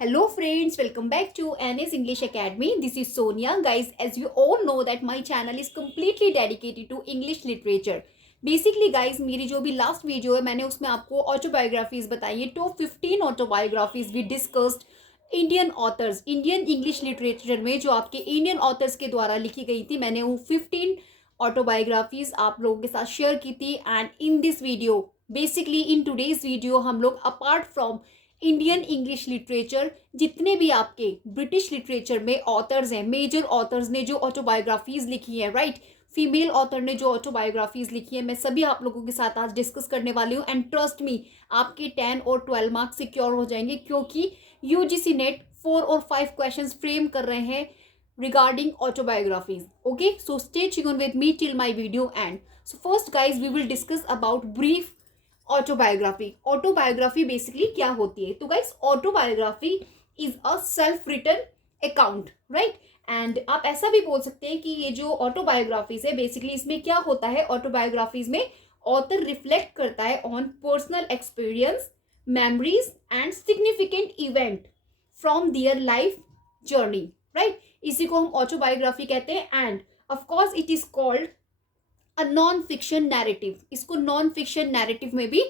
Hello friends, welcome back to NS English Academy. This is Sonia. Guys, as you all know that my channel is completely dedicated to English literature. Basically guys मेरी जो भी last video है मैंने उसमें आपको autobiographies बताई है. Top 15 autobiographies we discussed Indian authors. Indian English literature में जो आपके इंडियन ऑथर्स के द्वारा लिखी गई थी, मैंने वो 15 ऑटोबायोग्राफीज आप लोगों के साथ शेयर की थी. And in this video, basically in today's video, हम लोग apart from Indian English literature जितने भी आपके ब्रिटिश लिटरेचर में ऑथर्स हैं, मेजर ऑथर्स ने जो ऑटोबायोग्राफीज लिखी है, राइट, फीमेल ऑथर ने जो ऑटोबायोग्राफीज लिखी है, मैं सभी आप लोगों के साथ आज डिस्कस करने वाली हूँ. एंड ट्रस्ट मी, आपके 10 और 12 मार्क्स सिक्योर हो जाएंगे क्योंकि यूजीसी नेट 4 और 5 क्वेश्चंस फ्रेम कर रहे हैं regarding autobiographies. Okay, so stay tuned with me till my video end. So first guys, we will discuss about brief autobiography. Autobiography basically क्या होती है? तो guys, autobiography is a self written account, right. And आप ऐसा भी बोल सकते हैं कि ये जो ऑटोबायोग्राफीज है, बेसिकली इसमें क्या होता है, ऑटोबायोग्राफीज में ऑथर रिफ्लेक्ट करता है on personal experience, memories and significant event from their life journey, right. इसी को हम ऑटोबायोग्राफी कहते हैं. And of course it is called a non fiction narrative. इसको नॉन फिक्शन नैरेटिव में भी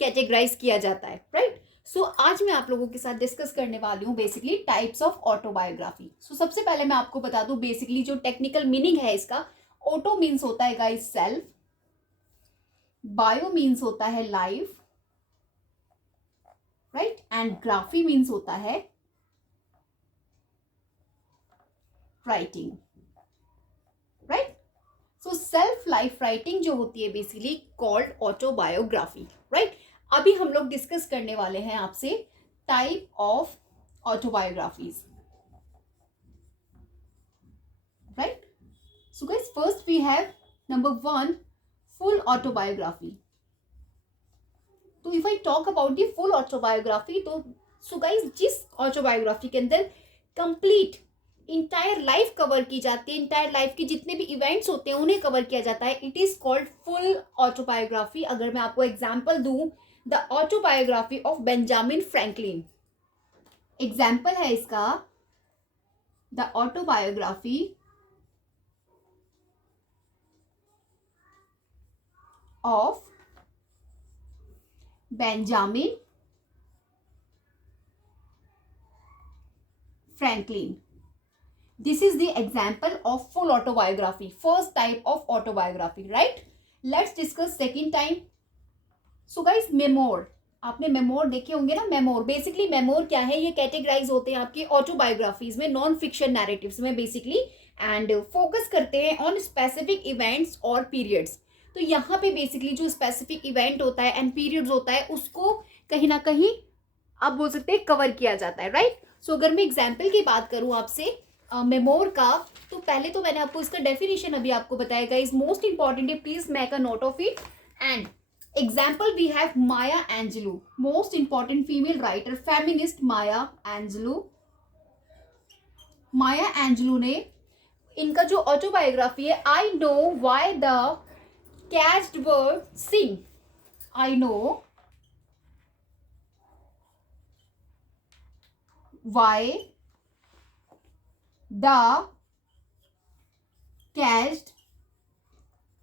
कैटेगराइज किया जाता है, राइट. सो आज मैं आप लोगों के साथ डिस्कस करने वाली हूँ बेसिकली टाइप्स ऑफ ऑटोबायोग्राफी. सो सबसे पहले मैं आपको बता दूं बेसिकली जो टेक्निकल मीनिंग है इसका. ऑटो मीन्स होता है गाइस सेल्फ, बायो मीन्स होता है life, right, and graphy means होता है writing, right. So self life writing जो होती है बेसिकली कॉल्ड ऑटोबायोग्राफी, राइट. अभी हम लोग डिस्कस करने वाले हैं आपसे type of autobiographies, right. So guys, first we have number 1, full autobiography. तो if I talk about the full autobiography, तो सो गाइस जिस ऑटोबायोग्राफी के अंदर कंप्लीट इंटायर लाइफ कवर की जाती है, इंटायर लाइफ के जितने भी इवेंट्स होते हैं उन्हें कवर किया जाता है, it is called full autobiography. अगर मैं आपको एग्जांपल दूं, the autobiography of Benjamin Franklin. Example है इसका the autobiography of Benjamin Franklin. This is the example of full autobiography, first type of autobiography, right? Let's discuss second time. So guys, memoir. आपने memoir देखे होंगे ना. Memoir basically, memoir क्या है, ये categorise होते हैं आपके ऑटोबायोग्राफीज में, नॉन फिक्शन नैरेटिव्स में बेसिकली, एंड फोकस करते हैं ऑन स्पेसिफिक इवेंट्स और पीरियड्स. तो यहाँ पे बेसिकली जो स्पेसिफिक इवेंट होता है एंड पीरियड्स होता है उसको कहीं ना कहीं आप बोल सकते हैं कवर किया जाता है, राइट. सो अगर मैं एग्जाम्पल की बात करूँ आपसे मेमोर का, तो पहले तो मैंने आपको इसका डेफिनेशन अभी आपको बताएगा. इज मोस्ट इंपॉर्टेंट है, please make a note of it. And example we have Maya Angelou, most important female writer, feminist Maya Angelou. Maya Angelou ने इनका जो ऑटोबायोग्राफी है, I know why the caged bird sing. I know why the caged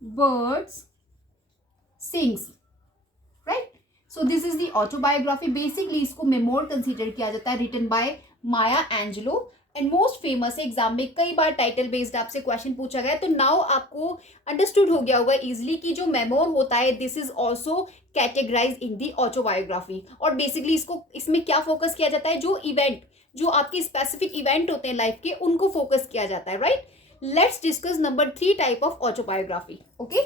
birds sings, right. So this is the autobiography. basically इसको memoir consider किया जाता है, written by Maya Angelou, and most famous है. Exam में कई बार title based आपसे question पूछा गया है, तो नाउ आपको अंडरस्टूड हो गया होगा इजिली कि जो मेमोर होता है this is also categorize in the autobiography. और बेसिकली इसको, इसमें क्या फोकस किया जाता है, जो इवेंट, जो आपके स्पेसिफिक इवेंट होते हैं लाइफ के, उनको फोकस किया जाता है, right. Let's discuss number 3 type of autobiography. Okay,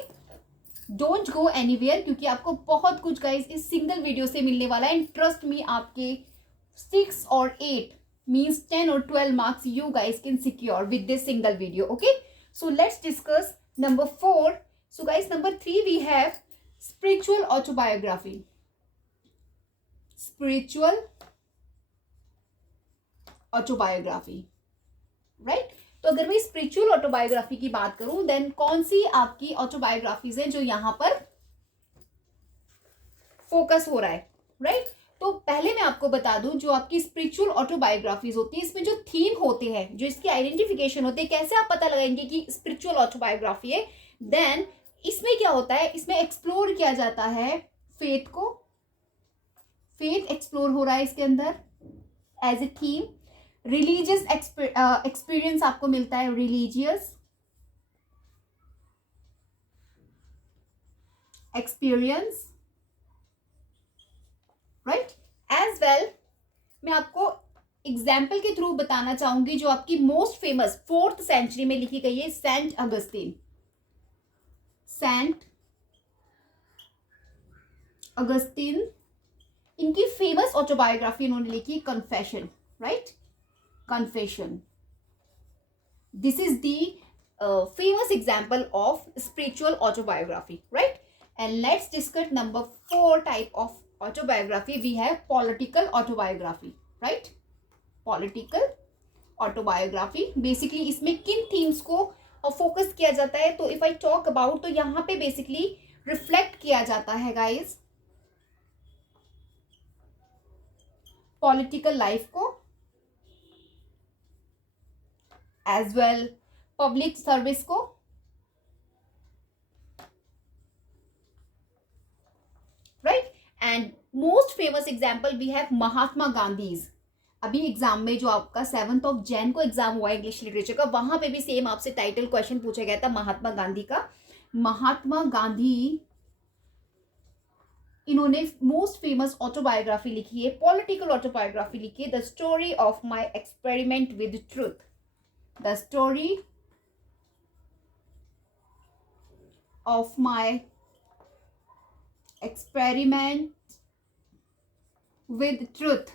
don't go anywhere क्योंकि आपको बहुत कुछ गाइस इस सिंगल वीडियो से मिलने वाला है. एंड ट्रस्ट मी, आपके 6 और 8 means 10 or 12 marks you guys can secure with this single video. Okay, so let's discuss number 4. So guys, number 3 we have spiritual autobiography. Spiritual autobiography, right. तो अगर मैं spiritual autobiography की बात करूं, then कौन सी आपकी ऑटोबायोग्राफीज हैं जो यहां पर फोकस हो रहा है, राइट. तो पहले मैं आपको बता दूं, जो आपकी स्पिरिचुअल ऑटोबायोग्राफीज होती है, इसमें जो थीम होते हैं, जो इसकी आइडेंटिफिकेशन होती है, कैसे आप पता लगाएंगे कि स्पिरिचुअल ऑटोबायोग्राफी है, देन इसमें क्या होता है, इसमें एक्सप्लोर किया जाता है फेथ को, फेथ एक्सप्लोर हो रहा है इसके अंदर as a theme. Religious experience आपको मिलता है, religious experience, right. As well मैं आपको एग्जाम्पल के थ्रू बताना चाहूंगी, जो आपकी मोस्ट फेमस 4th सेंचुरी में लिखी गई है, सेंट अगस्तीन। सेंट अगस्तीन, इनकी फेमस ऑटोबायोग्राफी इन्होंने लिखी, confession, right, confession. This is the famous example of spiritual autobiography, right? And let's discuss number 4 type of autobiography. We have political autobiography, right? Political autobiography, basically इसमें किन themes को focus किया जाता है, तो if I talk about, तो यहाँ पे basically reflect किया जाता है guys political life को, as well पब्लिक सर्विस को, right. And most famous example we have Mahatma Gandhi's. अभी एग्जाम में जो आपका 7th of Jan को एग्जाम हुआ इंग्लिश लिटरेचर का, वहां पे भी सेम आपसे टाइटल क्वेश्चन पूछा गया था महात्मा गांधी का। महात्मा गांधी, इन्होंने मोस्ट फेमस ऑटोबायोग्राफी लिखी है, पॉलिटिकल ऑटोबायोग्राफी लिखी है, the story of my experiment with truth. The story of my experiment with truth,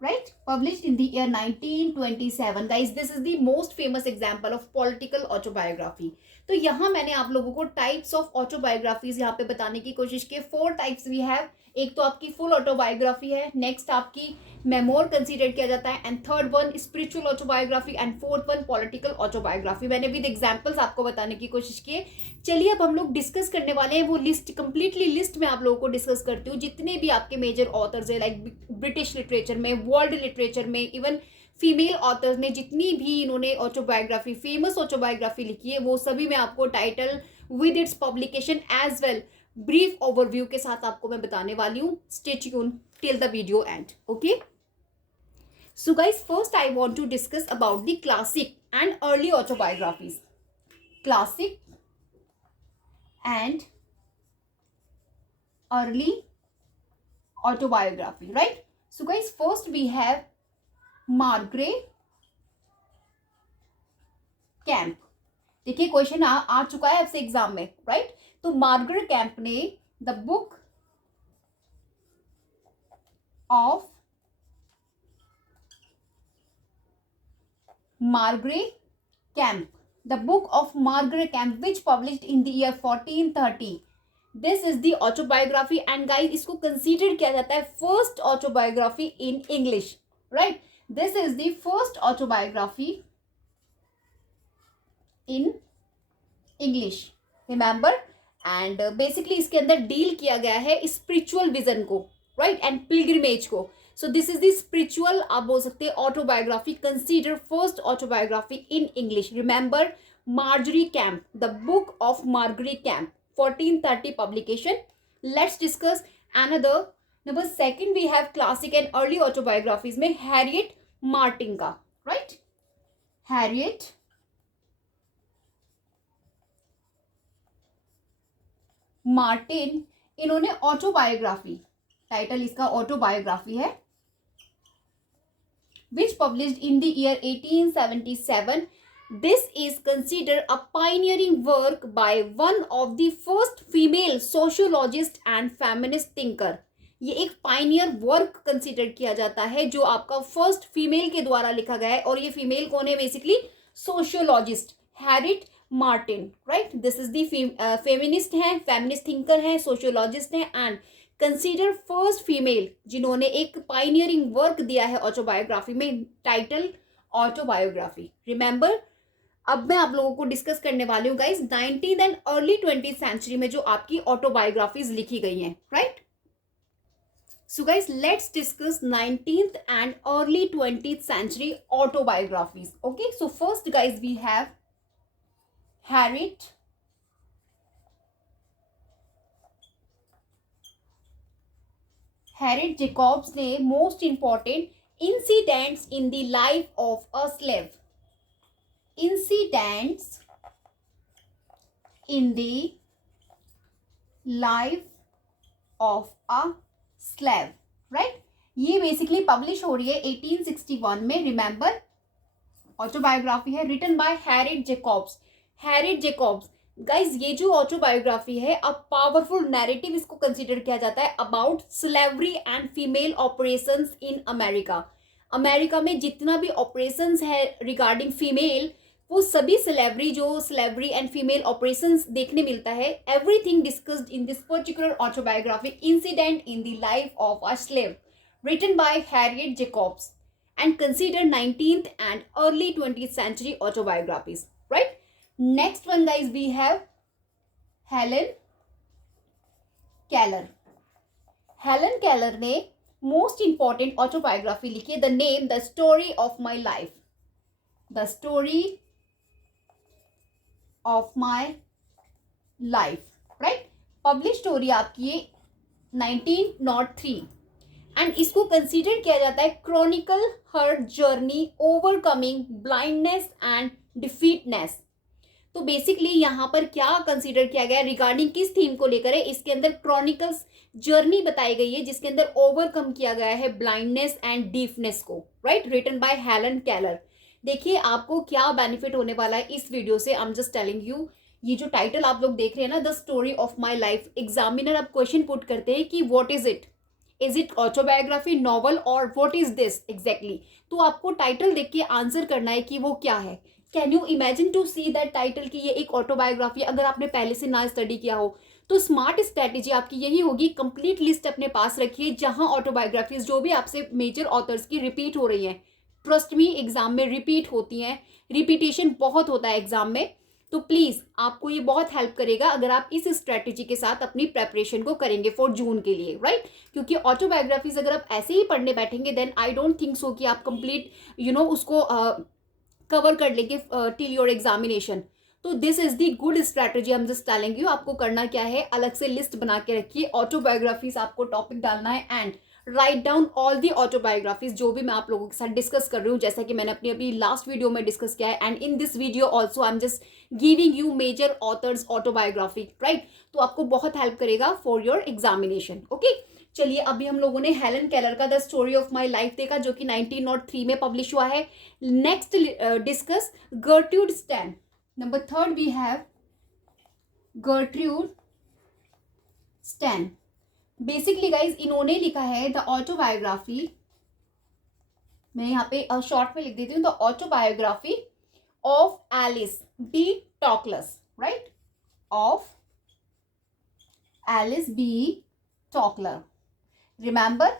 right, published in the year 1927. guys, this is the most famous example of political autobiography. तो यहाँ मैंने आप लोगों को types of autobiographies यहाँ पे बताने की कोशिश की। 4 टाइप्स वी हैव। एक तो आपकी फुल ऑटोबायोग्राफी है, नेक्स्ट आपकी मेमोर कंसीडर किया जाता है, and third one spiritual autobiography, and fourth one political autobiography. मैंने विद एग्जांपल्स आपको बताने की कोशिश की है। चलिए अब हम लोग डिस्कस करने वाले हैं वो लिस्ट, कंप्लीटली लिस्ट में आप लोगों को डिस्कस करती हूँ, जितने भी आपके मेजर ऑथर्स है, लाइक ब्रिटिश लिटरेचर में, वर्ल्ड लिटरेचर में, इवन फीमेल ऑथर्स ने जितनी भी इन्होंने ऑटोबायोग्राफी, फेमस ऑटोबायोग्राफी लिखी है, वो सभी मैं आपको title with its publication as well brief overview के साथ आपको मैं बताने वाली हूँ। Stay tune till the video end, okay. So guys, first I want to discuss about the classic and early autobiographies. Classic and early autobiography, right? So guys, first we have Margaret Camp. देखिए question आ चुका है आपसे exam में, right? तो Margaret camp ने the book of Margaret camp, the book of Margaret camp which published in the year 1430. This is the autobiography and guys इसको consider किया जाता है first autobiography in English, right? This is the first autobiography in English, remember. And basically इसके अंदर deal किया गया है spiritual vision को, राइट, एंड पिलग्रिमेज को। So this is the spiritual, आप बोल सकते हैं, autobiography, consider first autobiography in English. Remember Marjorie camp, the book of Margaret camp, 1430 publication. Let's discuss another. Number 2 we have classic and early autobiographies में Harriet Martin का, right? Harriet Martin, इन्होंने autobiography, title इसका autobiography है, which published in the year 1877. This is considered a pioneering work by one of the first female sociologist and feminist thinker. ये एक pioneer work consider किया जाता है जो आपका फर्स्ट फीमेल के द्वारा लिखा गया है, और ये फीमेल कौन है? Basically sociologist Harriet Martin, right? This is the feminist है, फेमिनिस्ट थिंकर है, सोशियोलॉजिस्ट है, एंड कंसिडर फर्स्ट फीमेल जिन्होंने एक पाइनियरिंग वर्क दिया है ऑटोबायोग्राफी में, टाइटल ऑटोबायोग्राफी। रिमेंबर, अब मैं आप लोगों को डिस्कस करने वाली हूँ guys 19th and early 20th century में जो आपकी ऑटोबायोग्राफीज लिखी गई हैं, right? So guys, let's discuss 19th and early 20th century autobiographies. Okay, so first guys, we have Harriet Jacobs ने most important incidents in the life of a slave. Incidents in the life of a slave, right? ये basically publish हो रही है 1861 में. Remember, autobiography है written by Harriet Jacobs. Harriet Jacobs guys, ये जो autobiography है, अब पावरफुल नैरेटिव इसको कंसीडर किया जाता है about slavery and female operations in America. America में जितना भी ऑपरेशंस है रिगार्डिंग फीमेल, वो सभी स्लेवरी एंड फीमेल ऑपरेशंस देखने मिलता है. Everything discussed in this particular autobiographic incident in the life of a slave written by Harriet Jacobs and consider 19th and early 20th century autobiographies, right? Next one guys, we have Helen Keller. Helen Keller ने most important autobiography लिखी है, the name The Story of My Life. The Story of My Life, right? Published story आपकी 1903 and इसको consider किया जाता है chronicle her journey overcoming blindness and deafness. तो basically यहाँ पर क्या कंसीडर किया गया रिगार्डिंग किस थीम को लेकर है, इसके अंदर क्रॉनिकल्स जर्नी बताई गई है जिसके अंदर ओवरकम किया गया है ब्लाइंडनेस एंड डीफनेस को, right? Written by Helen Keller. देखिए आपको क्या बेनिफिट होने वाला है इस वीडियो से. आई एम जस्ट टेलिंग यू, ये जो टाइटल आप लोग देख रहे हैं ना, the story of my life, examiner अब क्वेश्चन पुट करते हैं कि what is it, is it autobiography, novel और व्हाट इज दिस एग्जैक्टली. तो आपको टाइटल देख के आंसर करना है कि वो क्या है. Can you imagine to see that title कि ये एक ऑटोबायोग्राफी. अगर आपने पहले से ना स्टडी किया हो तो स्मार्ट स्ट्रैटेजी आपकी यही होगी, कंप्लीट लिस्ट अपने पास रखिए जहां ऑटोबायोग्राफीज जो भी आपसे मेजर ऑथर्स की रिपीट हो रही हैं. ट्रस्ट मी, एग्जाम में रिपीट होती हैं, रिपीटेशन बहुत होता है एग्जाम में. तो प्लीज़ आपको ये बहुत हेल्प करेगा अगर आप इस स्ट्रैटेजी के साथ अपनी प्रेपरेशन को करेंगे फॉर जून के लिए, राइट? क्योंकि ऑटोबायोग्राफीज अगर आप ऐसे ही पढ़ने बैठेंगे then I don't think so कि आप कंप्लीट उसको कवर कर लेंगे टिल योर एग्जामिनेशन. तो this is the good strategy. I am just telling you, आपको करना क्या है, अलग से लिस्ट बना के रखिए. ऑटोबायोग्राफीज आपको टॉपिक डालना है and write down all the autobiographies जो भी मैं आप लोगों के साथ डिस्कस कर रही हूँ, जैसा कि मैंने अपनी लास्ट वीडियो में डिस्कस किया है. And in this video also I am just giving you major authors autobiography, right? तो आपको बहुत हेल्प करेगा फॉर योर एग्जामिनेशन. ओके, चलिए अभी हम लोगों ने हेलन केलर का the story of my life देखा जो कि 1903 में पब्लिश हुआ है. Next discuss Gertrude Stein. Number 3 we have Gertrude Stein. Basically guys इन्होंने लिखा है द ऑटोबायोग्राफी, मैं यहाँ पे शॉर्ट में लिख देती हूँ, the autobiography of Alice B Toklas, right? Of Alice B Toklas. Remember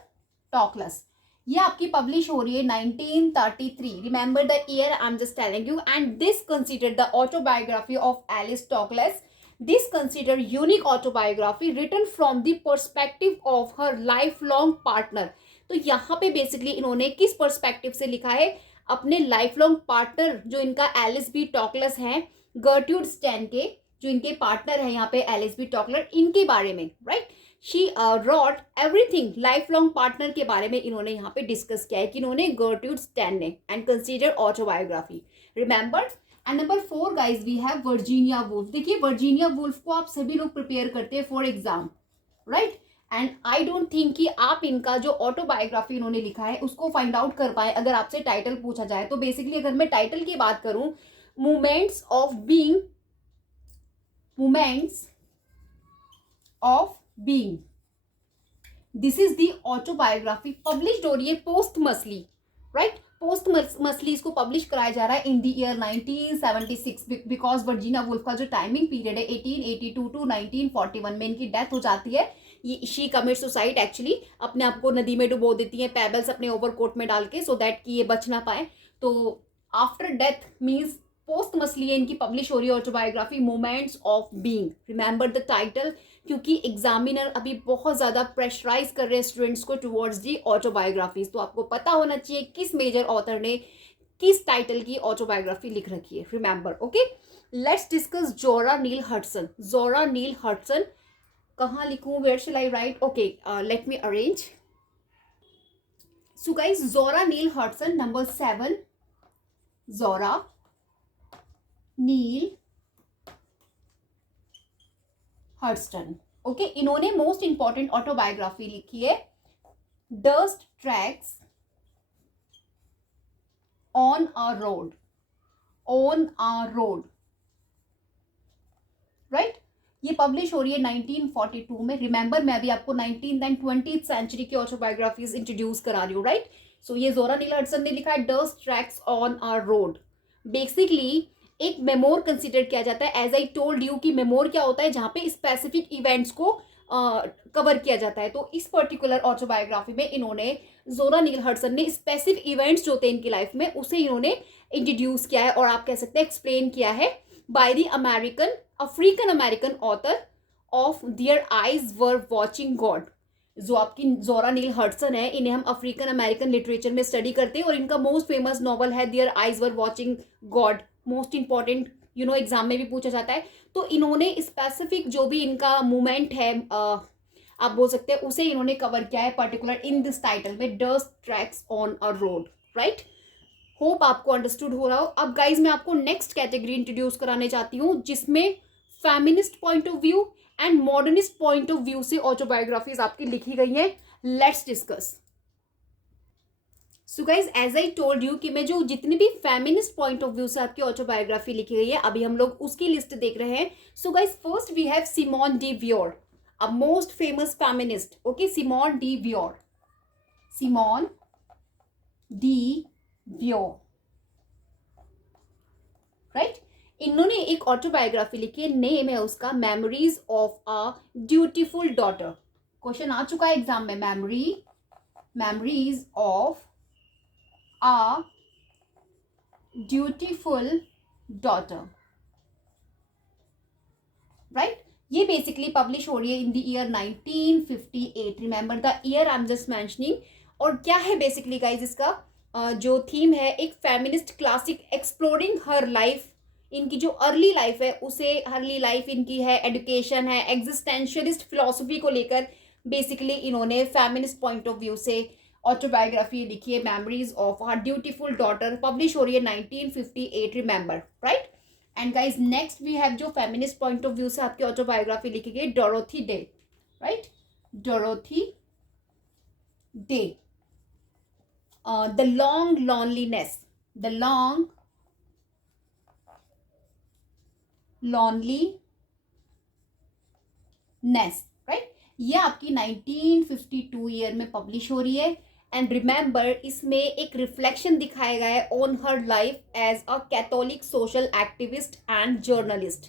Toklas. ये आपकी पब्लिश हो रही है 1933. Remember the year, I am just telling you. And this consider the autobiography of Alice Toklas. This consider unique autobiography written from the perspective of her lifelong partner. तो यहाँ पे basically इन्होंने किस पर्सपेक्टिव से लिखा है, अपने लाइफ लॉन्ग पार्टनर जो इनका एलिस बी टॉकलस हैं, गर्ट्रूड स्टैन के जो इनके पार्टनर है यहाँ पे एलिस बी टॉकलर, इनके बारे में, right? She wrote everything, life long partner के बारे में इन्होंने यहाँ पे डिस्कस किया है कि इन्होंने गर्ट्रूड स्टैन ने, and consider autobiography. Remember. And number 4 guys we have Virginia Woolf. देखिए वर्जीनिया वुल्फ को आप सभी लोग प्रिपेयर करते हैं for exam, right? And I don't think कि आप इनका जो ऑटोबायोग्राफी इन्होंने लिखा है उसको फाइंड आउट कर पाए अगर आपसे टाइटल पूछा जाए. तो बेसिकली अगर मैं टाइटल की बात करूं, moments of being, this is the autobiography. Published हो रही है पोस्टमसली, राइट? पोस्टमसली इसको पब्लिश कराया जा रहा है in the year 1976 because Virginia Woolf का जो टाइमिंग पीरियड है 1882 टू 1941 में इनकी डेथ हो जाती है. ये शी कमिट सुसाइड, एक्चुअली अपने आप को नदी में डुबो देती हैं पेबल्स अपने ओवरकोट में डाल के, सो दैट कि ये बच ना पाए. तो आफ्टर डेथ मीन्स पोस्टमसली इनकी पब्लिश हो रही है autobiography moments of being. Remember the title, क्योंकि एग्जामिनर अभी बहुत ज़्यादा प्रेशराइज कर रहे हैं स्टूडेंट्स को टुवर्ड्स दी ऑटोबायोग्राफीज। तो आपको पता होना चाहिए किस मेजर ऑथर ने किस टाइटल की ऑटोबायोग्राफी लिख रखी है। Remember, okay. लेट्स डिस्कस जोरा नील हडसन। जोरा नील हडसन, कहाँ लिखूं, where shall I write, okay, let me arrange. So guys, Zora Neale Hurston, number 7, Zora Neale Hurston, okay. इन्होंने मोस्ट इंपॉर्टेंट ऑटोबायोग्राफी लिखी है, dust tracks on a road, on a road, right. ये publish हो रही है 1942 में। Remember, मैं अभी आपको 19th एंड 20th सेंचुरी की ऑटोबायोग्राफीज इंट्रोड्यूस करा रही हूँ, राइट। सो ये जोरा नील हडसन ने लिखा है dust tracks on a road. Basically एक मेमोर कंसिडर किया जाता है, एज आई टोल्ड यू कि मेमोर क्या होता है, जहाँ पे स्पेसिफिक इवेंट्स को कवर किया जाता है। तो इस पर्टिकुलर ऑटोबायोग्राफी में इन्होंने, जोरा नील हडसन ने स्पेसिफिक इवेंट्स जो थे इनकी लाइफ में उसे इन्होंने इंट्रोड्यूस किया है, और आप कह सकते हैं एक्सप्लेन किया है by the African American author of their eyes were watching God. जो आपकी जोरा नील हडसन है, इन्हें हम अफ्रीकन अमेरिकन लिटरेचर में स्टडी करते हैं, और इनका मोस्ट फेमस नॉवल है their eyes were watching God. Most important exam में भी पूछा जाता है। तो इन्होंने स्पेसिफिक जो भी इनका मूवमेंट है, आप बोल सकते हैं, उसे इन्होंने कवर किया है पर्टिकुलर इन दिस टाइटल में, dust tracks on a road, right. Hope आपको अंडरस्टूड हो रहा हो। अब गाइज मैं आपको नेक्स्ट कैटेगरी इंट्रोड्यूस कराने चाहती हूँ, जिसमें feminist point of view and modernist point of view से ऑटोबायोग्राफीज आपकी लिखी गई हैं। Let's discuss. So guys, as I told you कि मैं जो जितनी भी फेमिनिस्ट पॉइंट ऑफ व्यू से आपकी ऑटोबायोग्राफी लिखी गई है, अभी हम लोग उसकी लिस्ट देख रहे हैं। So guys, first we have Simone de Beauvoir, a most famous feminist, okay. Simone de Beauvoir, Simone de Beauvoir, right. इन्होंने एक ऑटोबायोग्राफी लिखी है, नेम है उसका memories of a dutiful daughter. Question आ चुका है एग्जाम में, memories of a dutiful daughter, right. ये बेसिकली पब्लिश हो रही है in the year 1958। Remember the year I am just mentioning. और क्या है बेसिकली गाइज इसका जो थीम है, एक फेमिनिस्ट क्लासिक एक्सप्लोरिंग हर लाइफ। इनकी जो अर्ली लाइफ है उसे, अर्ली लाइफ इनकी है, एजुकेशन है, एग्जिस्टेंशियलिस्ट फिलोसफी को लेकर बेसिकली इन्होंने फेमिनिस्ट पॉइंट ऑफ व्यू से ऑटोबायोग्राफी लिखी है, memories of her dutiful daughter, publish हो रही है 1958। Remember, right. And guys next we have जो फेमिनिस्ट पॉइंट ऑफ व्यू से आपकी ऑटोबायोग्राफी लिखी गई, Dorothy Day, right. Dorothy Day, the long loneliness, the long loneliness, right. ये आपकी 1952 ईयर में पब्लिश हो रही है। एंड रिमेंबर, इसमें एक रिफ्लेक्शन दिखाया गया है on her life as a Catholic social activist and journalist.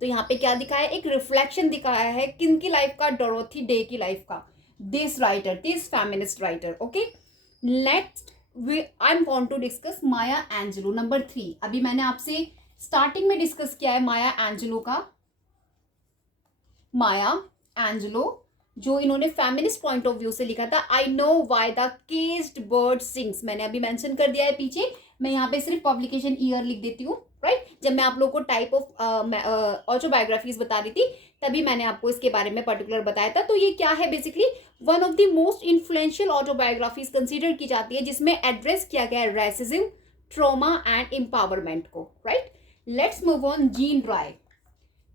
तो यहाँ पे क्या दिखाया है, एक रिफ्लेक्शन दिखाया है किनकी लाइफ का, डोरोथी डे की लाइफ का, this writer, this feminist writer, okay. Next I am want to discuss Maya Angelou, number 3। अभी मैंने आपसे स्टार्टिंग में डिस्कस किया है माया एंजेलो का, माया एंजेलो, जो इन्होंने फेमिनिस्ट पॉइंट ऑफ व्यू से लिखा था, I know why the caged bird sings. मैंने अभी मेंशन कर दिया है पीछे, मैं यहाँ पे सिर्फ पब्लिकेशन ईयर लिख देती हूँ, राइट। जब मैं आप लोगों को टाइप ऑफ ऑटोबायोग्राफीज बता रही थी, तभी मैंने आपको इसके बारे में पर्टिकुलर बताया था। तो ये क्या है, basically one of the most influential autobiographies consider की जाती है, जिसमें एड्रेस किया गया है रेसिज्म, ट्रॉमा एंड एम्पावरमेंट को, right. Let's move on, Jean Rhys.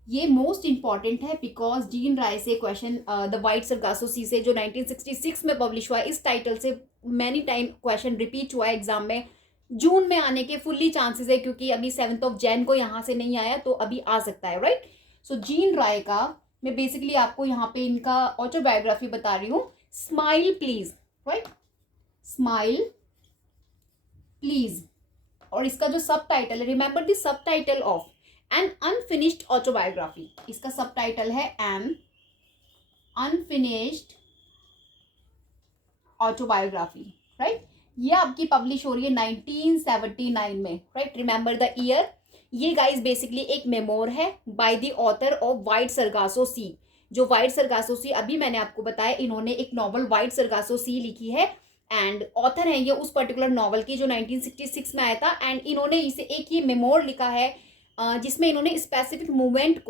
ये मोस्ट इंपॉर्टेंट है बिकॉज जीन राय से question, the wide Sargasso sea से, जो 1966 में पब्लिश हुआ है, इस टाइटल से मैनी टाइम क्वेश्चन रिपीट हुआ है एग्जाम में। जून में आने के फुल्ली चांसेस है, क्योंकि अभी 7 जनवरी को यहाँ से नहीं आया, तो अभी आ सकता है, राइट। सो जीन राय का मैं बेसिकली आपको यहाँ पे इनका ऑटोबायोग्राफी बता रही हूँ, smile please, right, smile please. और इसका जो सब टाइटल है, remember the sub title of an unfinished autobiography, इसका सब टाइटल है एन अनफिनिश्ड ऑटोबायोग्राफी, राइट। ये आपकी पब्लिश हो रही है 1979 में, राइट। Remember the year. ये गाइज बेसिकली एक मेमोर है by the author of wide Sargasso sea. जो व्हाइट सरगासो सी अभी मैंने आपको बताया, इन्होंने एक नॉवल व्हाइट सरगासो सी लिखी है एंड ऑथर है ये उस पर्टिकुलर नॉवल की जो 1966 में आया था। एंड इन्होंने इसे एक ये मेमोर लिखा है जिसमें इन्होंने स्पेसिफिक मूवमेंट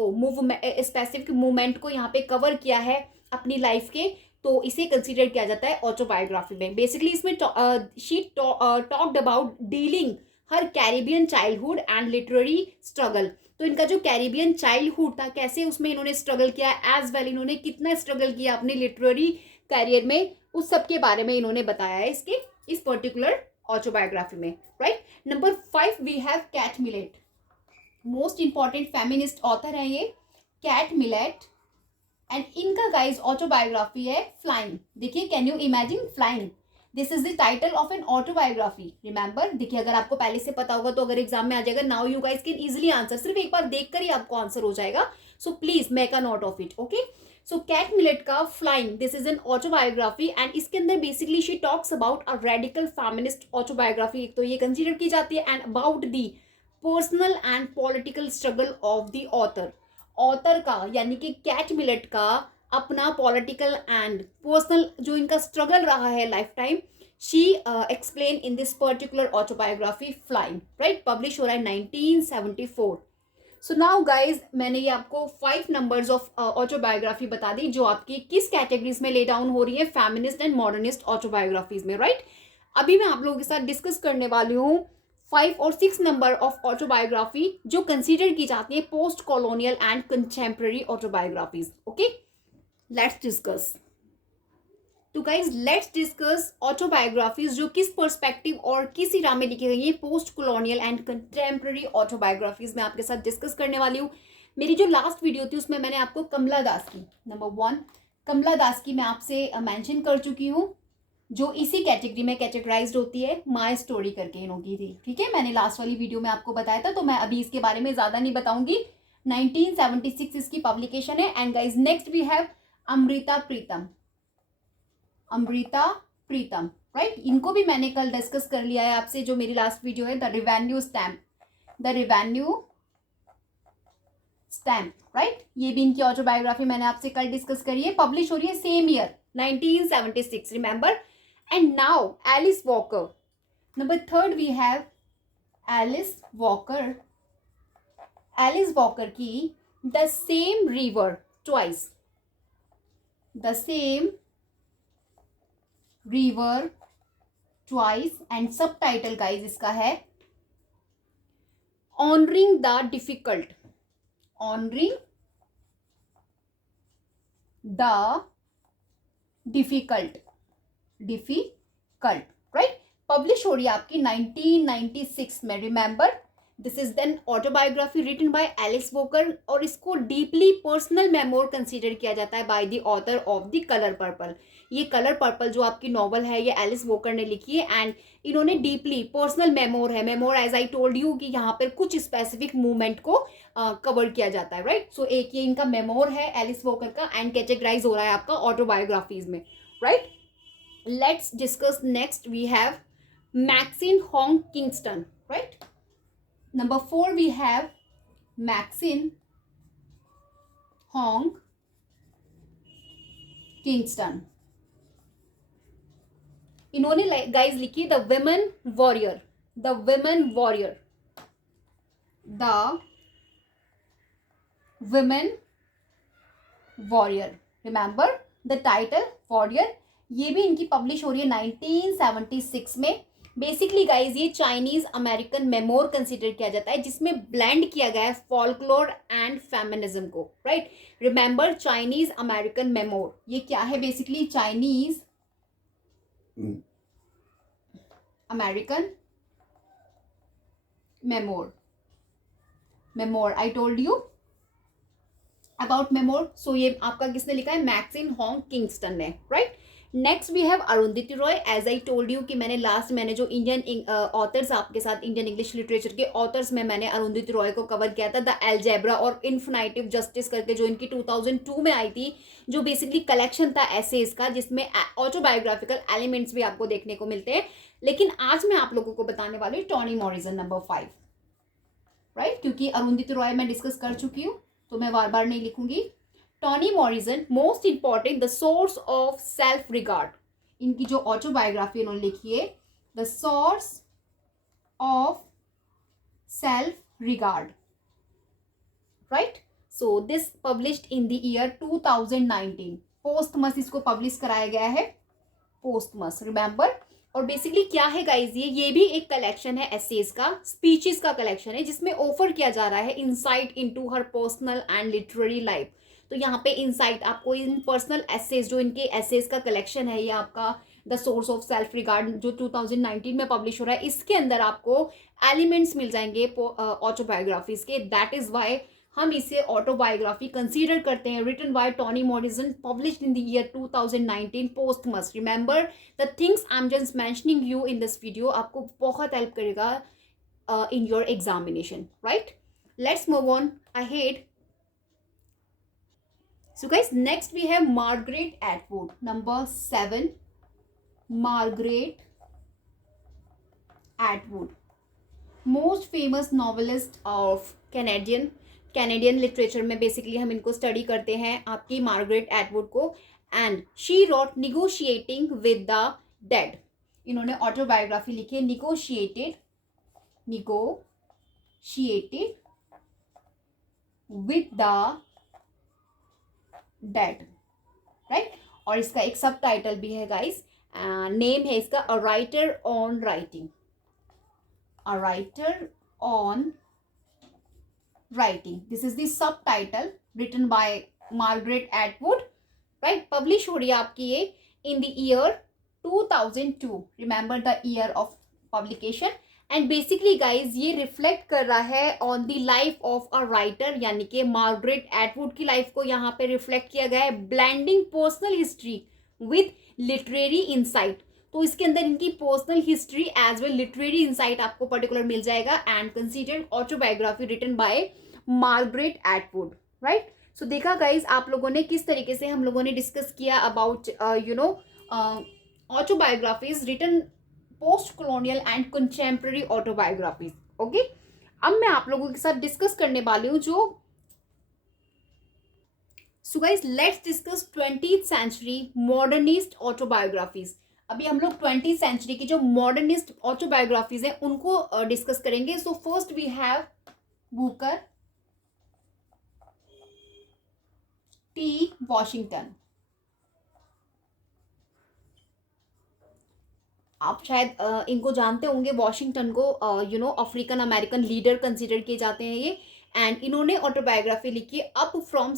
को यहाँ पे कवर किया है अपनी लाइफ के, तो इसे कंसीडर किया जाता है ऑटोबायोग्राफी में। बेसिकली इसमें she talked about dealing her Caribbean childhood and literary struggle. तो इनका जो कैरिबियन चाइल्डहुड था, कैसे उसमें इन्होंने स्ट्रगल किया, एज वेल इन्होंने कितना स्ट्रगल किया अपने लिटरेरी करियर में, उस सब के बारे में इन्होंने बताया है इस पर्टिकुलर ऑटोबायोग्राफी में, right. Number 5 we have Kate Millett, most important feminist author है ये कैट मिलेट एंड इनका गाइज ऑटोबायोग्राफी है फ्लाइंग। देखिए, can you imagine flying, this is the title of an autobiography. Remember, देखिए अगर आपको पहले से पता होगा तो अगर एग्जाम में आ जाएगा, now you guys can easily answer, सिर्फ एक बार देखकर ही आपको आंसर हो जाएगा। So please make a note of it, okay. So Kate Millett का flying, this is an autobiography and इसके अंदर basically she talks about a radical feminist autobiography, एक तो ये कंसिडर की जाती है, and about the personal and political struggle of the author का, यानी कि कैट मिलेट का अपना पॉलिटिकल एंड पर्सनल जो इनका स्ट्रगल रहा है life time, she explain in this particular autobiography flying, right. Publish हो रहा है 1974। सो नाउ गाइज, मैंने ये आपको 5 नंबर्स ऑफ ऑटोबायोग्राफी बता दी जो आपकी किस कैटेगरीज में ले डाउन हो रही है, फेमिनिस्ट एंड मॉडर्निस्ट ऑटोबायोग्राफीज में, राइट। अभी मैं आप लोगों के साथ डिस्कस करने वाली हूँ 5 और 6 नंबर ऑफ ऑटोबायोग्राफी जो कंसीडर की जाती है post colonial and contemporary autobiographies, okay. Let's discuss. तो गाइज लेट्स डिस्कस ऑटोबायोग्राफीज जो किस पर्सपेक्टिव और किस इरा में लिखी गई है, post colonial and contemporary autobiographies में आपके साथ डिस्कस करने वाली हूँ। मेरी जो लास्ट वीडियो थी उसमें मैंने आपको कमला दास की, नंबर 1 कमला दास की मैं आपसे मेंशन कर चुकी हूँ, जो इसी कैटेगरी में कैटेगराइज्ड होती है, माय स्टोरी करके इन्होंने थी, ठीक है। मैंने लास्ट वाली वीडियो में आपको बताया था, तो मैं अभी इसके बारे में ज़्यादा नहीं बताऊंगी। 1976 इसकी पब्लिकेशन है। And guys next we have Amrita Pritam, right. इनको भी मैंने कल डिस्कस कर लिया है आपसे, जो मेरी लास्ट वीडियो है द रिवेन्यू स्टैम्प, राइट। ये भी इनकी ऑटोबायोग्राफी मैंने आपसे कल डिस्कस करी है, पब्लिश हो रही है same year 1976, remember. And now Alice Walker, number 3 we have Alice Walker की the same river twice, and subtitle guys इसका है honouring the difficult, right. Publish हो रही है आपकी 1996 में, remember. This is then autobiography written by Alice Walker और इसको डीपली पर्सनल मेमोर कंसीडर किया जाता है by the author of the colour purple. ये कलर पर्पल जो आपकी नॉवल है ये एलिस वॉकर ने लिखी है एंड इन्होंने डीपली पर्सनल मेमोर है, memoir as I told you कि यहाँ पर कुछ स्पेसिफिक मूवमेंट को कवर किया जाता है, राइट। सो एक ये इनका मेमोर है एलिस वॉकर का एंड कैटेगराइज हो रहा है आपका ऑटोबायोग्राफीज में, right. Let's discuss next we have Maxine Hong Kingston, right. Number 4 we have Maxine Hong Kingston. इन्होंने गाइज लिखी the women warrior, remember the title warrior. ये भी इनकी पब्लिश हो रही है 1976 में। बेसिकली गाइज ये चाइनीज अमेरिकन मेमोर कंसीडर किया जाता है जिसमें ब्लेंड किया गया है फॉल्कलोर एंड फेमिनिज्म को, right. Remember Chinese American memoir, ये क्या है basically, Chinese American memoir I told you about memoir. So ये आपका किसने लिखा है, मैक्सिन हॉन्ग किंगस्टन ने, right. Next we have Arundhati Roy. As I told you कि मैंने जो इंडियन ऑथर्स आपके साथ, इंडियन इंग्लिश लिटरेचर के ऑथर्स में मैंने अरुंधति रॉय को कवर किया था, द एल्जेब्रा और इन्फिनिटिव जस्टिस करके, जो इनकी 2002 में आई थी, जो बेसिकली कलेक्शन था एसेज का जिसमें ऑटोबायोग्राफिकल एलिमेंट्स भी आपको देखने को मिलते हैं। लेकिन आज मैं आप लोगों को बताने वाली हूँ टॉनी मॉरिसन, नंबर 5, राइट। क्योंकि अरुंधति रॉय मैं डिस्कस कर चुकी हूँ तो मैं बार बार नहीं लिखूंगी। Toni Morrison, most important, the source of self regard. इनकी जो ऑटोबायोग्राफी उन्होंने लिखी है, the source of self regard, right. So this published in the year 2019, पोस्टमस इसको पब्लिश कराया गया है, पोस्टमस, रिमेंबर। और बेसिकली क्या है गाइज, ये भी एक कलेक्शन है एसेज का, स्पीचेस का कलेक्शन है, जिसमें ऑफर किया जा रहा है insight into her personal and literary life. तो यहाँ पे इनसाइट आपको इन पर्सनल एसेज, जो इनके एसेज का कलेक्शन है, ये आपका the source of self regard जो 2019 में पब्लिश हो रहा है, इसके अंदर आपको एलिमेंट्स मिल जाएंगे ऑटोबायोग्राफीज के। दैट इज वाई हम इसे ऑटोबायोग्राफी कंसीडर करते हैं, written by Toni Morrison, published in the year 2019, posthumous. Remember the things I am just mentioning you in this video आपको बहुत हेल्प करेगा in your examination, right. Let's move on ahead. So guys, next we have Margaret Atwood, number 7, Margaret Atwood, most famous novelist of Canadian literature में basically हम इनको study करते हैं, आपकी Margaret Atwood को। And she wrote negotiating with the dead, इन्होंने autobiography लिखी है, negotiated with the dead, right. और इसका एक सब टाइटल भी है गाइस, नेम है इसका a writer on writing, a writer on writing. This is the subtitle written by Margaret Atwood, right. Publish हो रही है आपकी ये in the year 2002, remember the year of publication. And basically guys ये reflect कर रहा है on the life of a writer, यानी कि मार्गरेट एटवुड की लाइफ को यहाँ पे रिफ्लेक्ट किया गया है, blending personal history with literary insight. तो इसके अंदर इनकी personal history as well literary insight आपको पर्टिकुलर मिल जाएगा, and considered autobiography written by Margaret Atwood, right. So देखा गाइज आप लोगों ने किस तरीके से हम लोगों ने डिस्कस किया about autobiographies written post colonial and contemporary autobiographies, okay. अब मैं आप लोगों के साथ डिस्कस करने वाली हूँ जो so guys let's discuss 20th century modernist autobiographies. अभी हम लोग 20th सेंचुरी की जो मॉडर्निस्ट ऑटोबायोग्राफीज हैं उनको डिस्कस करेंगे। So first we have Booker T Washington. आप शायद इनको जानते होंगे, वॉशिंगटन को अफ्रीकन अमेरिकन लीडर कंसीडर किए जाते हैं ये। एंड इन्होंने ऑटोबायोग्राफी लिखी है अप फ्रॉम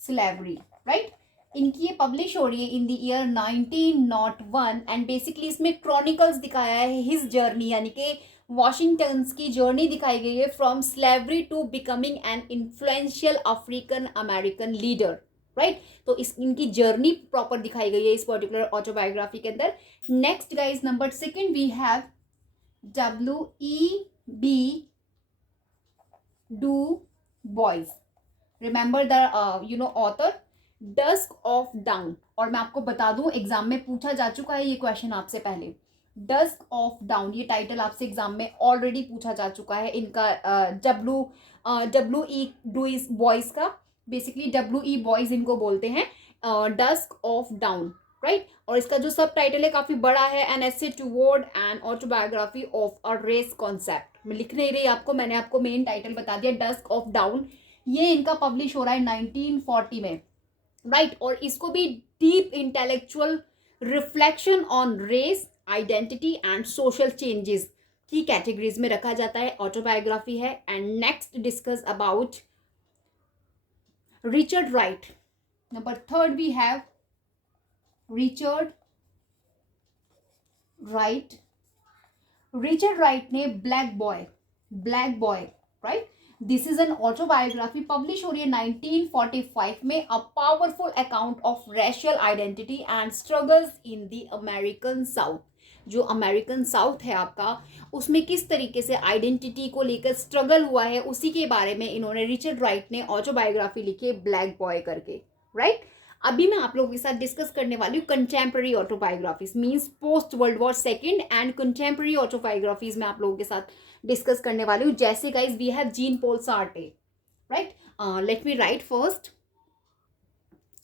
स्लेवरी, राइट। इनकी ये पब्लिश हो रही है in the year 1901 and basically इसमें क्रॉनिकल्स दिखाया है हिज जर्नी, यानी कि वॉशिंगटन की जर्नी दिखाई गई है from slavery to becoming an influential African American leader, right. तो इनकी जर्नी प्रॉपर दिखाई गई है इस पर्टिकुलर ऑटोबायोग्राफी के अंदर। Next guys, number 2 we have W.E.B. Du Bois. Remember the author, dusk of dawn. और मैं आपको बता दूं एग्जाम में पूछा जा चुका है ये क्वेश्चन आपसे पहले, डस्क ऑफ डाउन, ये टाइटल आपसे एग्जाम में ऑलरेडी पूछा जा चुका है इनका। W.E. डूइज बॉयज का, बेसिकली W.E. बॉयज इनको बोलते हैं, डस्क ऑफ डाउन, राइट। और इसका जो सब टाइटल है काफी बड़ा है, an essay toward an autobiography of a race concept. मैं लिख नहीं रही आपको, मैंने आपको मेन टाइटल बता दिया, डस्क ऑफ डाउन। ये इनका पब्लिश हो रहा है 1940 में, राइट। और इसको भी deep intellectual reflection on race, identity and social changes की कैटेगरीज में रखा जाता है, ऑटोबायोग्राफी है। And next discuss about Richard Wright. Number 3 we have Richard Wright. Richard Wright ने black boy, right, this is an autobiography publish हो रही है 1945 में, a powerful account of racial identity and struggles in the American South. जो American South है आपका, उसमें किस तरीके से आइडेंटिटी को लेकर स्ट्रगल हुआ है, उसी के बारे में इन्होंने रिचर्ड राइट ने ऑटोबायोग्राफी लिखी है ब्लैक बॉय करके, राइट। अभी मैं आप लोगों के साथ डिस्कस करने वाली हूँ contemporary autobiographies, means post world war second and contemporary autobiographies में आप लोगों के साथ डिस्कस करने वाली हूँ. जैसे guys we have Jean Paul Sartre, right. Let me write first.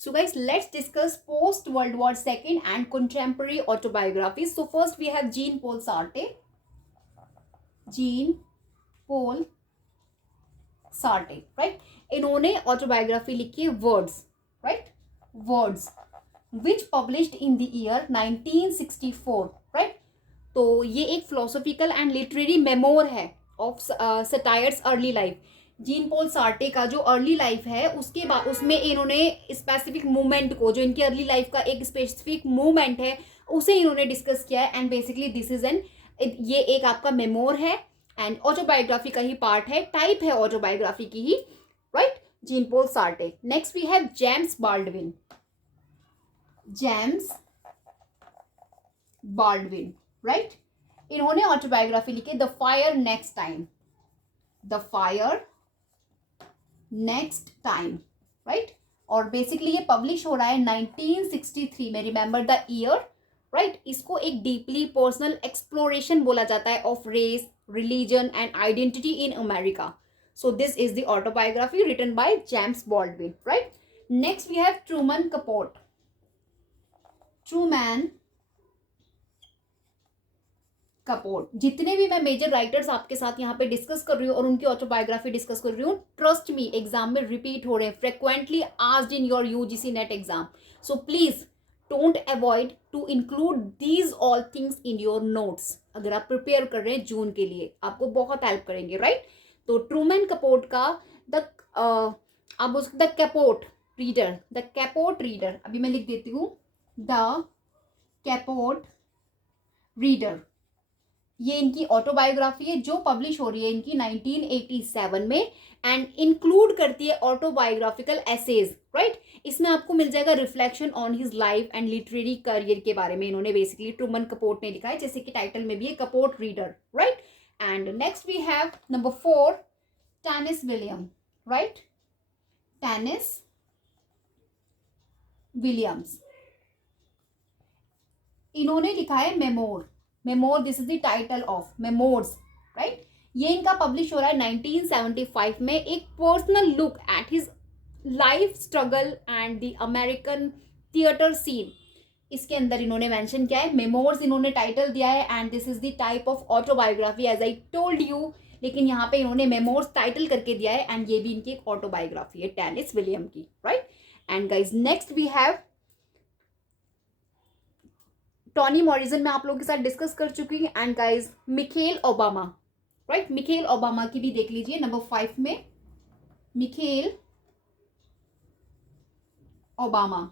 So guys, let's discuss post World War II and contemporary autobiographies. So first we have Jean Paul Sartre. Jean Paul Sartre, right? इन्होंने autobiography लिखी है words, right, words, which published in the year 1964, right. तो ये एक philosophical and literary memoir है of Sartre's early life. Jean Paul Sartre का जो early life है उसके बाद उसमें इन्होंने स्पेसिफिक मूवमेंट को, जो इनकी अर्ली लाइफ का एक स्पेसिफिक मूवमेंट है, उसे इन्होंने डिस्कस किया है. And basically this is an, ये एक आपका मेमोर है एंड ऑटोबायोग्राफी का ही पार्ट है, टाइप है ऑटोबायोग्राफी की ही, right. Jean Paul Sartre. Next we have James Baldwin. James Baldwin, right. इन्होंने ऑटोबायोग्राफी लिखी the fire next time. The fire next time, right. और बेसिकली ये पब्लिश हो रहा है 1963 में. Remember the year, right. इसको एक डीपली पर्सनल एक्सप्लोरेशन बोला जाता है of race, religion and identity in America. So this is the autobiography written by James Baldwin, right? Next we have Truman Capote. Truman Capote. जितने भी मैं major writers आपके साथ यहाँ पे डिस्कस कर रही हूँ और उनकी ऑटोबायोग्राफी डिस्कस कर रही हूँ, ट्रस्ट मी एग्जाम में रिपीट हो रहे हैं, frequently asked in your UGC NET exam. So please don't avoid to include these all things in your notes. अगर आप प्रिपेयर कर रहे हैं जून के लिए, आपको बहुत हेल्प करेंगे, राइट. तो ट्रूमैन कैपोट का अब द कैपोट रीडर, अभी मैं लिख देती हूँ द कैपोट रीडर. ये इनकी ऑटोबायोग्राफी है जो पब्लिश हो रही है इनकी 1987 में एंड इंक्लूड करती है ऑटोबायोग्राफिकल एसेज, राइट. इसमें आपको मिल जाएगा reflection on his life and literary career के बारे में. इन्होंने बेसिकली ट्रूमन कैपोट ने लिखा है, जैसे कि टाइटल में भी है Capote reader, right. And next we have number 4, Tanis Williams, right? Tanis Williams. इन्होंने लिखा है memoir, this is the title of memoirs, right. ये इनका पब्लिश हो रहा है 1975 में. एक personal look at his life struggle and the American theatre scene, इसके अंदर इन्होंने मेंशन किया है. मेमोर्स इन्होंने टाइटल दिया है and this is the type of autobiography as I told you, लेकिन यहाँ पे इन्होंने मेमोर्स टाइटल करके दिया है एंड ये भी इनकी एक ऑटोबायोग्राफी है टैनिस विलियम की, right. And guys next we have Toni Morrison. मैं आप लोगों के साथ डिस्कस कर चुकी हूँ. And guys Michelle Obama, right. Michelle Obama की भी देख लीजिए नंबर 5 में. मिखेल ओबामा,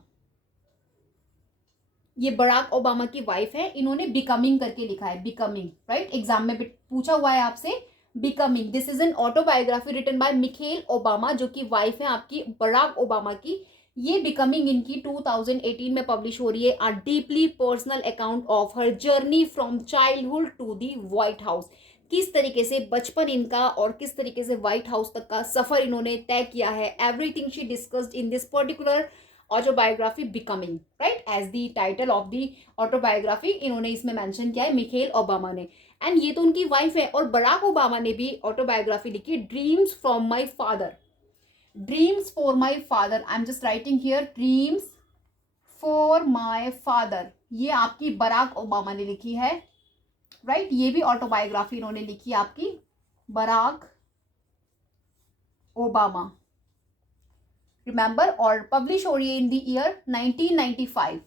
ये बराक ओबामा की वाइफ है. इन्होंने बिकमिंग करके लिखा है, बिकमिंग, राइट. एग्जाम में पूछा हुआ है आपसे becoming. This is an autobiography written by Michelle Obama, जो कि वाइफ है आपकी बराक ओबामा की. ये बिकमिंग इनकी 2018 में पब्लिश हो रही है. A deeply personal account of her journey from childhood to the White House. किस तरीके से बचपन इनका और किस तरीके से व्हाइट हाउस तक का सफर इन्होंने तय किया है. Everything she discussed in this particular autobiography Becoming, right. As the title of the autobiography इन्होंने इसमें मेंशन किया है मिखेल ओबामा ने. एंड ये तो उनकी वाइफ है. और बराक ओबामा ने भी ऑटोबायोग्राफी लिखी, dreams from my father. Dreams for my father, I am just writing here, dreams for my father. ये आपकी बराक ओबामा ने लिखी है, राइट. ये भी ऑटोबायोग्राफी इन्होंने लिखी आपकी बराक ओबामा, रिमेंबर. और पब्लिश हो रही है in the year 1995.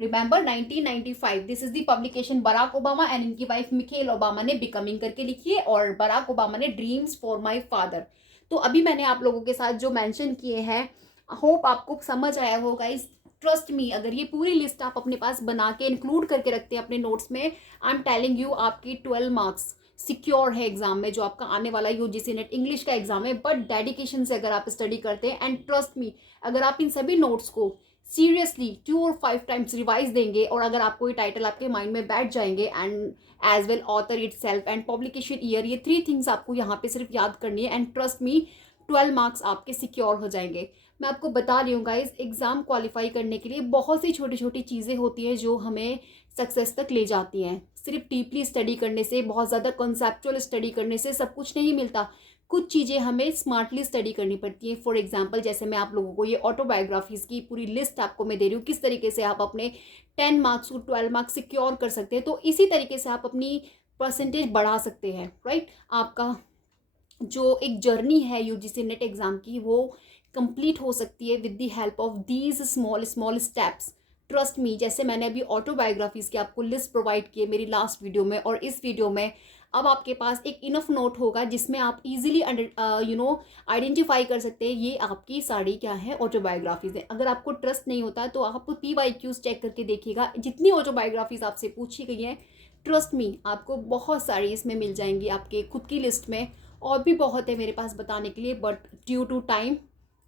Remember 1995. This is the publication Barack Obama and इनकी वाइफ मिखेल ओबामा ने बिकमिंग करके लिखी है और बराक ओबामा ने ड्रीम्स फॉर माय फादर. तो अभी मैंने आप लोगों के साथ जो मेंशन किए हैं, होप आपको समझ आया होगा. इस ट्रस्ट मी, अगर ये पूरी लिस्ट आप अपने पास बना के इंक्लूड करके रखते हैं अपने नोट्स में, आई एम टेलिंग यू आपकी 12 मार्क्स सिक्योर है एग्जाम में, जो आपका आने वाला यूजीसी नेट इंग्लिश का एग्जाम है. बट डेडिकेशन से अगर आप स्टडी करते हैं एंड ट्रस्ट मी, अगर आप इन सभी नोट्स को सीरियसली 2 और 5 टाइम्स रिवाइज देंगे और अगर आपको ये टाइटल आपके माइंड में बैठ जाएंगे and as well author itself and publication year, ये 3 थिंग्स आपको यहाँ पे सिर्फ याद करनी है एंड ट्रस्ट मी 12 मार्क्स आपके सिक्योर हो जाएंगे. मैं आपको बता रही हूँ गाइज, एग्ज़ाम क्वालिफाई करने के लिए बहुत सी छोटी छोटी चीज़ें होती हैं जो हमें सक्सेस तक ले जाती हैं। सिर्फ डीपली स्टडी करने से, बहुत ज़्यादा कॉन्सेप्चुअल स्टडी करने से सब कुछ नहीं मिलता। कुछ चीज़ें हमें स्मार्टली स्टडी करनी पड़ती हैं। फॉर एग्जांपल, जैसे मैं आप लोगों को ये ऑटोबायोग्राफीज़ की पूरी लिस्ट आपको मैं दे रही हूँ, किस तरीके से आप अपने 10 मार्क्स को 12 मार्क्स सिक्योर कर सकते हैं। तो इसी तरीके से आप अपनी परसेंटेज बढ़ा सकते हैं, राइट। आपका जो एक जर्नी है यूजीसी नेट एग्ज़ाम की, वो कंप्लीट हो सकती है with the help of these small small steps. Trust me, जैसे मैंने अभी ऑटोबायोग्राफीज़ की आपको लिस्ट प्रोवाइड की है मेरी लास्ट वीडियो में और इस वीडियो में, अब आपके पास एक इनफ नोट होगा जिसमें आप इजीली आइडेंटिफाई कर सकते हैं ये आपकी सारी क्या है, ऑटोबायोग्राफीज़ है। अगर आपको ट्रस्ट नहीं होता है तो आप PYQs चेक करके देखिएगा, जितनी ऑटोबायोग्राफीज़ आपसे पूछी गई हैं, ट्रस्ट मी आपको बहुत सारी इसमें मिल जाएंगी आपके खुद की लिस्ट में। और भी बहुत है मेरे पास बताने के लिए, बट ड्यू टू टाइम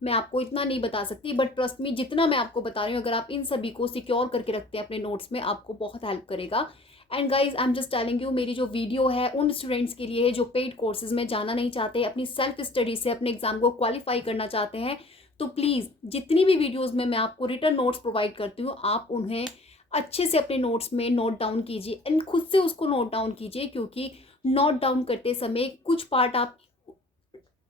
मैं आपको इतना नहीं बता सकती। बट ट्रस्ट मी, जितना मैं आपको बता रही हूँ, अगर आप इन सभी को सिक्योर करके रखते हैं अपने नोट्स में, आपको बहुत हेल्प करेगा। And guys, I am just telling you, मेरी जो वीडियो है उन स्टूडेंट्स के लिए है जो पेड कोर्सेज में जाना नहीं चाहते, अपनी सेल्फ स्टडी से अपने एग्जाम को क्वालिफाई करना चाहते हैं। तो प्लीज़, जितनी भी वीडियोज़ में मैं आपको रिटर्न नोट्स प्रोवाइड करती हूँ, आप उन्हें अच्छे से अपने नोट्स में नोट डाउन कीजिए एंड खुद से उसको नोट डाउन कीजिए, क्योंकि नोट डाउन करते समय कुछ पार्ट आप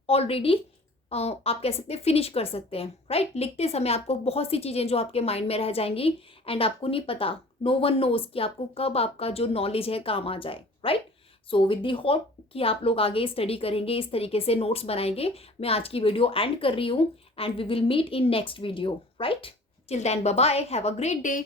ऑलरेडी आप कह सकते हैं फिनिश कर सकते हैं, राइट। लिखते समय आपको बहुत सी चीज़ें जो आपके माइंड में रह जाएंगी एंड आपको नहीं पता, नो वन नोज कि आपको कब आपका जो नॉलेज है काम आ जाए, right. So with the hope कि आप लोग आगे स्टडी करेंगे, इस तरीके से नोट्स बनाएंगे। मैं आज की वीडियो एंड कर रही हूँ and we will meet in next video, right. Till then, bye bye, have a great day.